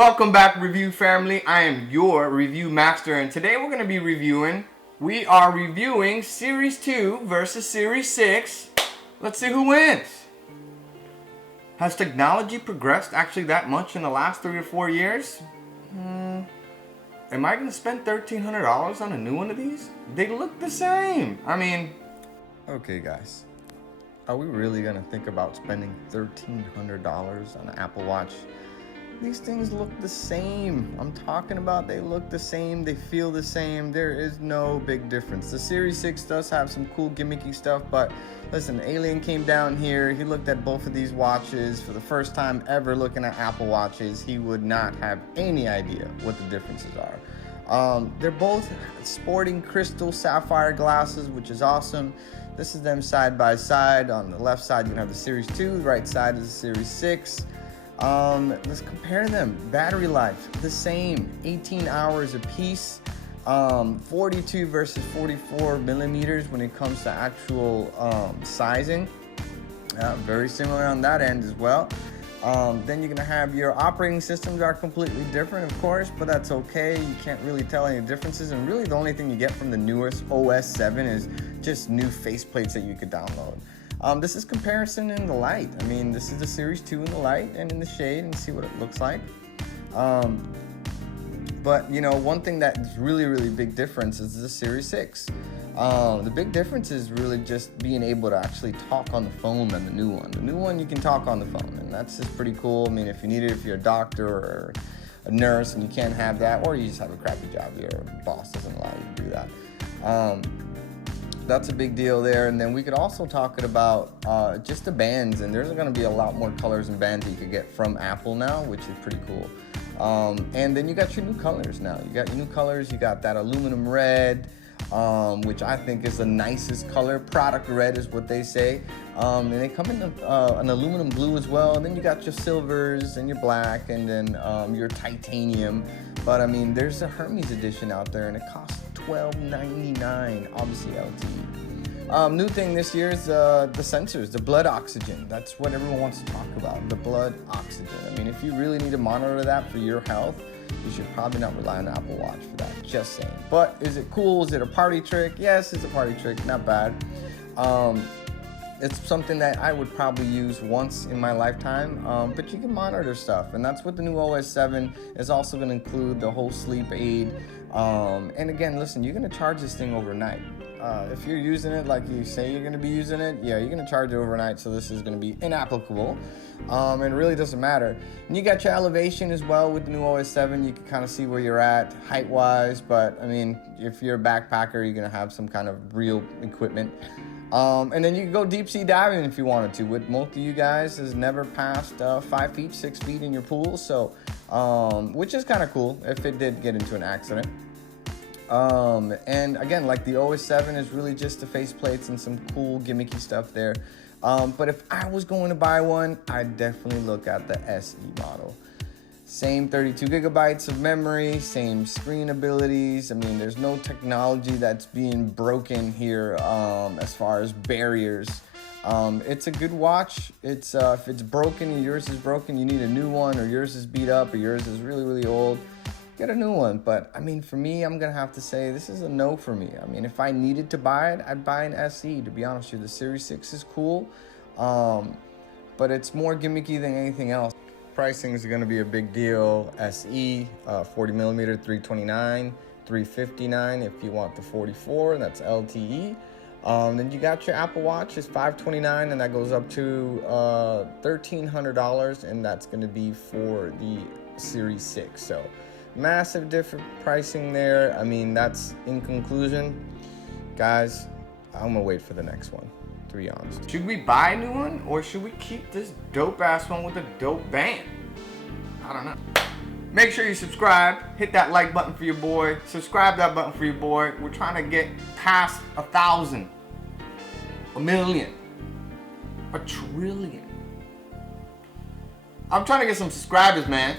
Welcome back, review family. I am your review master, and today we are reviewing Series 2 versus Series 6. Let's see who wins. Has technology progressed actually that much in the last 3 or 4 years? Am I going to spend $1,300 on a new one of these? They look the same. Okay guys, are we really going to think about spending $1,300 on an Apple Watch? These things look the same. I'm talking about they look the same, they feel the same. There is no big difference. The Series 6 does have some cool gimmicky stuff, but listen, Alien came down here, he looked at both of these watches for the first time ever looking at Apple Watches. He would not have any idea what the differences are. They're both sporting crystal sapphire glasses, which is awesome. This is them side by side. On the left side, you can have the Series 2, the right side is the Series 6. Let's compare them. Battery life, the same, 18 hours apiece. 42 versus 44 millimeters when it comes to actual sizing. Very similar on that end as well. Then you're gonna have your operating systems are completely different, of course, but that's okay. You can't really tell any differences, and really the only thing you get from the newest OS 7 is just new faceplates that you could download. This is comparison in the light. This is the Series 2 in the light and in the shade, and see what it looks like. But you know, one thing that is really big difference is the Series 6. The big difference is really just being able to actually talk on the phone on the new one. The new one you can talk on the phone, and that's just pretty cool. If you need it, if you're a doctor or a nurse and you can't have that, or you just have a crappy job, your boss doesn't allow you to do that. That's a big deal there. And then we could also talk about just the bands, and there's going to be a lot more colors and bands that you could get from Apple now, which is pretty cool. And then you got your new colors now. You got your new colors. You got that aluminum red, which I think is the nicest color. Product red is what they say. And they come in an aluminum blue as well. And then you got your silvers and your black, and then your titanium. But there's a Hermes edition out there, and it costs $12.99, obviously LTE. New thing this year is the sensors, the blood oxygen. That's what everyone wants to talk about, the blood oxygen. If you really need to monitor that for your health, you should probably not rely on an Apple Watch for that, just saying. But is it cool? Is it a party trick? Yes, it's a party trick, not bad. It's something that I would probably use once in my lifetime, but you can monitor stuff, and that's what the new OS 7 is also going to include, the whole sleep aid. And again, listen, you're going to charge this thing overnight. If you're using it like you say you're going to be using it, yeah, you're going to charge it overnight, so this is going to be inapplicable. And it really doesn't matter. And you got your elevation as well with the new OS 7. You can kind of see where you're at height-wise, but if you're a backpacker, you're going to have some kind of real equipment. And then you can go deep sea diving if you wanted to. With most of you guys has never passed 5 feet, 6 feet in your pool, so which is kind of cool if it did get into an accident. And again, like the OS 7 is really just the faceplates and some cool gimmicky stuff there. But if I was going to buy one, I'd definitely look at the SE model. Same 32 gigabytes of memory, same screen abilities. There's no technology that's being broken here as far as barriers. It's a good watch. It's if it's broken and yours is broken, you need a new one, or yours is beat up, or yours is really old, get a new one. But for me, I'm gonna have to say this is a no for me. If I needed to buy it, I'd buy an SE, to be honest with you. The Series 6 is cool, but it's more gimmicky than anything else. Pricing is going to be a big deal. SE, 40 millimeter, $329, $359 if you want the 44, that's LTE. Then you got your Apple Watch, is $529, and that goes up to $1,300, and that's going to be for the Series 6. So massive different pricing there. That's in conclusion. Guys, I'm going to wait for the next one, to be honest. Should we buy a new one, or should we keep this dope ass one with a dope band? I don't know. Make sure you subscribe, hit that like button for your boy, subscribe that button for your boy. We're trying to get past 1,000, 1,000,000, 1,000,000,000,000. I'm trying to get some subscribers, man.